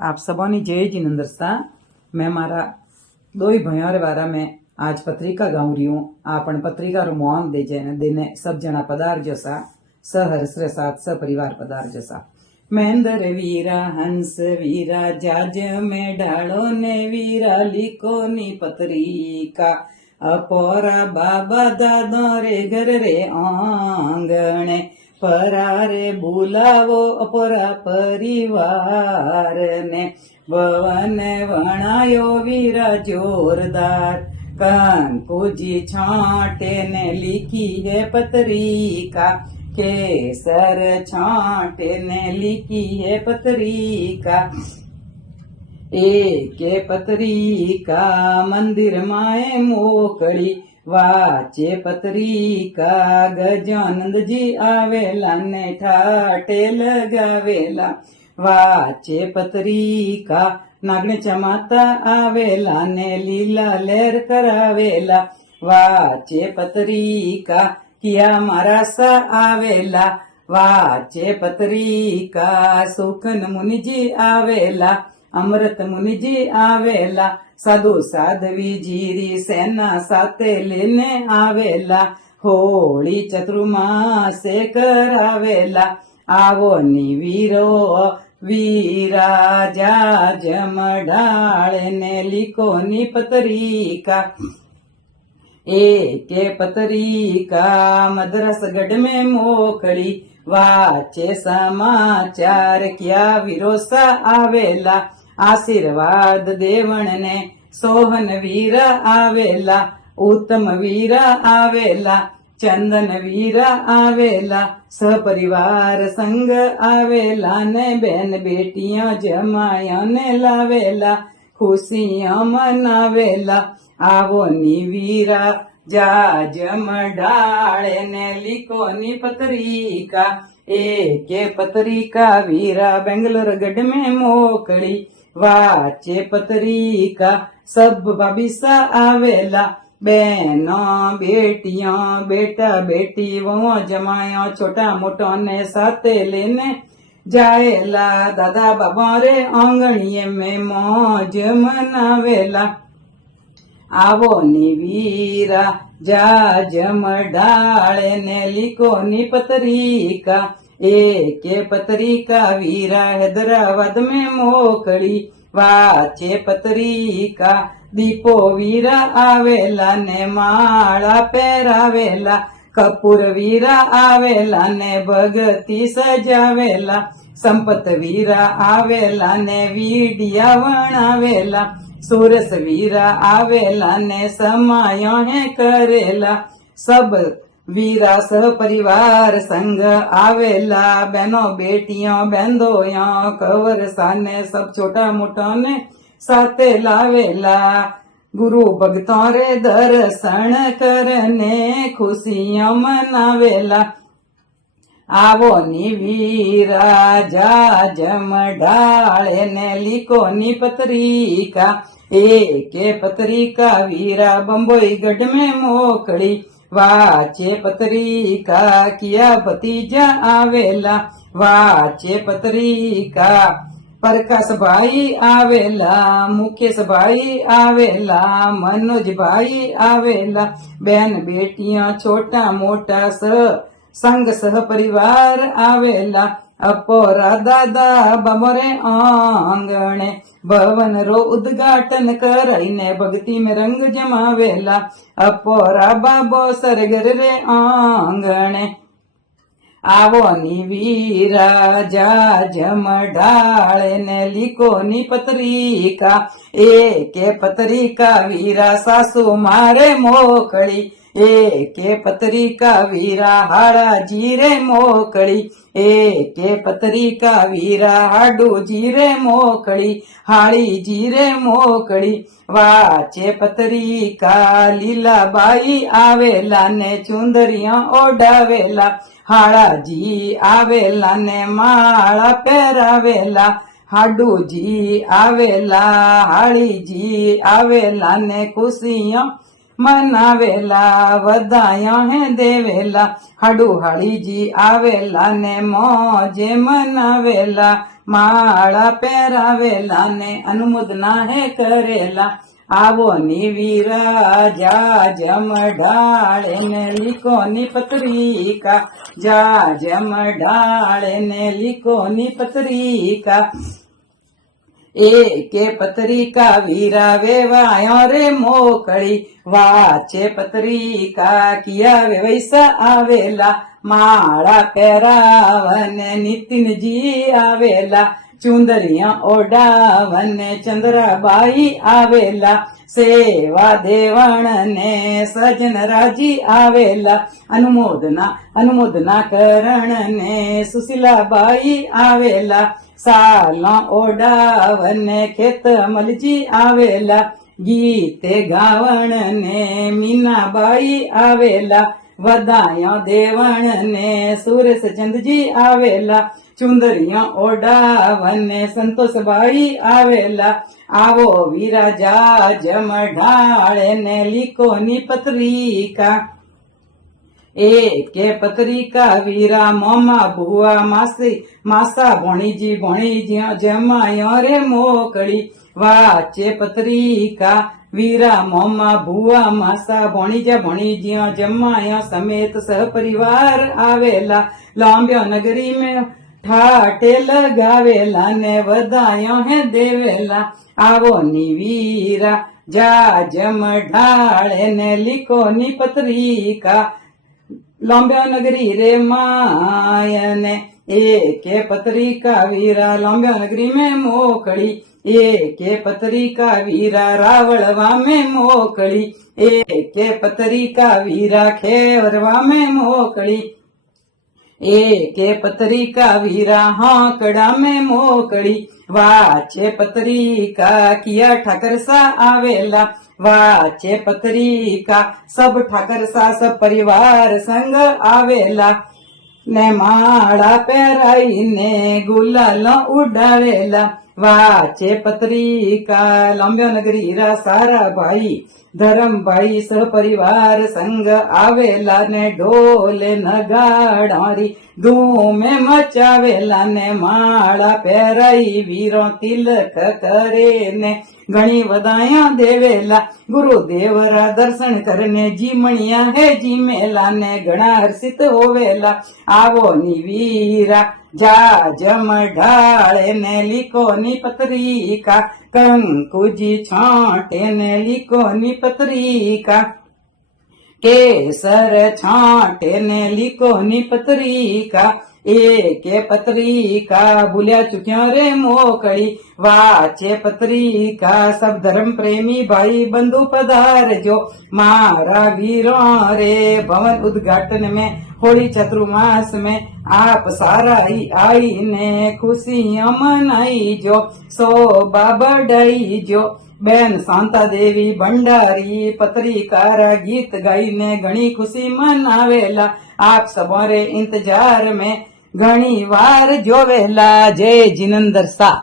आप सबोनी जय जिनेंद्र सा। मैं मारा दो ही भैया बारा में आज पत्रिका गाऊं रही हूँ। आपन पत्रिका रो मोहन दे जैन देने सब जना पदार जसा सहर्ष रे साथ सपरिवार पदार जसा। महेंद्र वीरा हंस वीरा जाज में ढालो ने वीरा लिखो नी पत्रिका अपोरा बाबा दादा रे घर रे आंगणे परारे बुलावो अपरा परिवार ने भवन वणायो वीरा जोरदार कंकुजी छाटे ने लिखी है पत्रिका केसर छाटे ने लिखी है पत्रिका एके पत्रिका मंदिर माए मोकड़ी वाचे पत्रिका गजानंद जी आवेला ने ठाटे लगावेला वाचे पत्रिका नागणेच्या माता आवेला ने लीला लेर करावेला वाचे पत्रिका किया मारासा आवेला वाचे पत्रिका सुखन मुनिजी आवेला अमृत मुनिजी आवेला साधु साध्वी जीरी सेना साथे लेने आवेला होळी चतुर्मासे करावेला आवो नी वीरो वीरा जमडाळे ने लिखो नी पत्रिका एके पत्रिका मद्रास गढ़ में मोकड़ी वाचे समाचार क्या विरोसा आवेला आशीर्वाद देवण ने सोहन वीरा आवेला उत्तम वीरा आवेला चंदन वीरा आवेला सपरिवार संग आवेला ने बेन बेटियां जमाया ने लावेला खुशियां मनावेला आवो नी वीरा जमडाळे ने लिखो नी पत्रिका एके पत्रिका वीरा बेंगलोर गढ़ में मोकड़ी वाचे पत्रिका सब बाबिसा आवेला बहनो बेटियां बेटा बेटी वो जमाया छोटा मोटा ने साथे लेने जाएला दादा बाबा रे आंगणीए में मौज मनावेला आवो नी वीरा जमडाळे ने लिखो नी पत्रिका एके पत्रिका वीरा हैदराबाद में मोकड़ी वाचे पत्रिका दीपो वीरा आवेला ने माळा पहरावेला कपूर वीरा आवेला ने भगती सजावेला संपत वीरा आवेला ने वीडिया वणावेला सुरस वीरा आवेला ने समाया है करेला सब वीरा सह परिवार संग आवेला बहनों बेटियां बंदोया कवर साने सब छोटा मोटा ने साथे लावेला गुरु भक्तों रे दर्शन करने खुशियां मनावेला आवो नी वीरा जमडाळे ने लिखो नी पत्रिका एके पत्रिका वीरा बम्बई गढ़ में मोकड़ी वाचे पत्रिका किया भतीजा आवेला वाचे पत्रिका प्रकाश भाई आवेला मुकेश भाई आवेला मनोज भाई आवेला बहन बेटियां छोटा मोटा संग सह परिवार आवेला अपोरा दादा बमरे आंगणे भवन रो उद्घाटन कराईने भक्ति में रंग जमावेला अपोरा बाबो सरगर रे आंगणे आवो नी वीरा जमडाळे ने लिखो नी पत्रिका एके पत्रिका वीरा सासू मारे मोकड़ी एके पत्रिका वीरा हाड़ा जीरे मोकड़ी एके पत्रिका वीरा हाडू जीरे मोकड़ी हाड़ी जीरे मोकड़ी वाचे पत्रिका लीला बाई आवेला ने चुंदरिया ओढ़ावेला हाड़ा जी आवेला ने माला पहरावेला हाडू जी आवेला हाड़ी जी आवेला ने खुशियां मनावेला वधाया है देवेला हाडू हाड़ी जी आवेला ने मौजे मनावेला માળા પહેરાવેલા ને અનુમોદના હે કરેલા આવો નિવીરા જા જમ ઢાળે ને લીકો ની પત્રિકા જા જમ ઢાળે ને લીકો ની પત્રિકા એકે પત્રિકા વીરા વેવાયો રે મોકળી વાચે પત્રિકા કિયા વેવૈસા આવેલા માળા પહેરાવને નીતિનજી આવેલા ચુંદરિયા ઓડાવને ચંદ્રાબાઈ આવેલા સેવા દેવણ ને સજન રાજી આવેલા અનુમોદના કરણ ને સુશીલાબાઈ આવેલા સાલો ઓડાવને ખેતમલજી આવેલા ગીતે ગાવણ ને મીનાબાઈ આવેલા વધાયો દેવણ ને સુરેશચંદજી આવેલા ચુંદરિયા ઓડાવને સંતોષબાઈ આવેલા આવો વિરાજા જમ ઢાળે ને લીકોની પત્રિકા એકે પત્રિકા વીરા મોમા ભુવા માસા ભણીજી જમાયો રે મોકળી વાચે પત્રિકા વીરા મોમા ભુવા માસા ભણીજી જમાયા સમેત સહપરિવાર આવેલા લાંબ્યો નગરી મેં ઠાઠે લગાવેલા ને વધાયો હે દેવેલા આવો નિવીરા જા જમ ઢાળે ને લીકોની પત્રિકા લાંબ્યા નગરી રે માયને એકે પત્રિકા વીરા લાંબ્યા નગરી મેં મોકળી એકે પત્રિકા વીરા રાવળવા મેં મોકળી એકે પત્રિકા વીરા ખેવરવા મેં મોકળી એકે પત્રિકા વીરા હાંકડા મેં મોકળી વાચે પત્રિકા કિયા ઠાકર સા આવેલા વાચે પત્રિકા સબ ઠાકર સા સબ પરિવાર સંગ આવેલા ને માળા પહેરાઈને ગુલાલ ઉડાવેલા વાચે પત્રિકા લાંબ્યો નગરી રા સારા ભાઈ ધરમભાઈ સહપરિવાર સંગ આવેલા ને ઢોલે નગાડારી ધૂમે મચાવેલા ને માળા પહેરાઈ વીરો તિલક કરે ને ઘણી વધાયા દેવેલા ગુરુદેવરા દર્શન કરને જીમણિયા હે જીમેલા ને ઘણા હર્ષિત હોવેલા આવો નિવીરા જા જમ ઢાળે ને લીકોની પત્રિકા કંકુજી છાંટે ને લીકોની પત્રિકા કેસર છાંટે ને લીકોની પત્રિકા એકે પત્રિકા ભૂલ્યા ચૂક્યા રે મોકળી વાચે પત્રિકા સબ ધર્મ પ્રેમી ભાઈ બંધુ પધારજો મારા વીરો રે ભवन उद्घाटन में होली चतुर्मास में आप सारा आई ने खुशियां मनाई जो शोभा बढ़ाई जो બેન શાંતા દેવી ભંડારી પત્રિકારા ગીત ગાઈને ઘણી ખુશી મનાવેલા આપ સવારે ઇંતજાર મેં ઘણી વાર જોવેલા જય જિનંદર શાહ।